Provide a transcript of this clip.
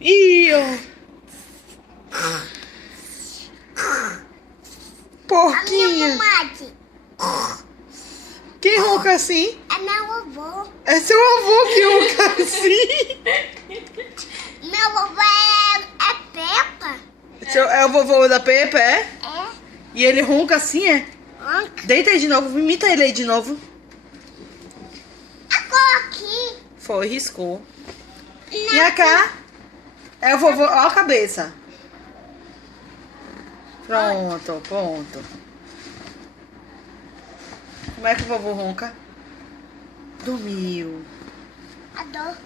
Ih, ó. Porquinha. Mate. Quem ronca assim? É meu avô. É seu avô que ronca assim. Meu avô é Peppa. É o vovô da Pepa, é? É. E ele ronca assim, é? Ronca. Deita aí de novo, imita ele aí de novo. A cor aqui. Foi, riscou. E cá? É o vovô, ó a cabeça. Pronto, pronto. Como é que o vovô ronca? Dormiu. A dor.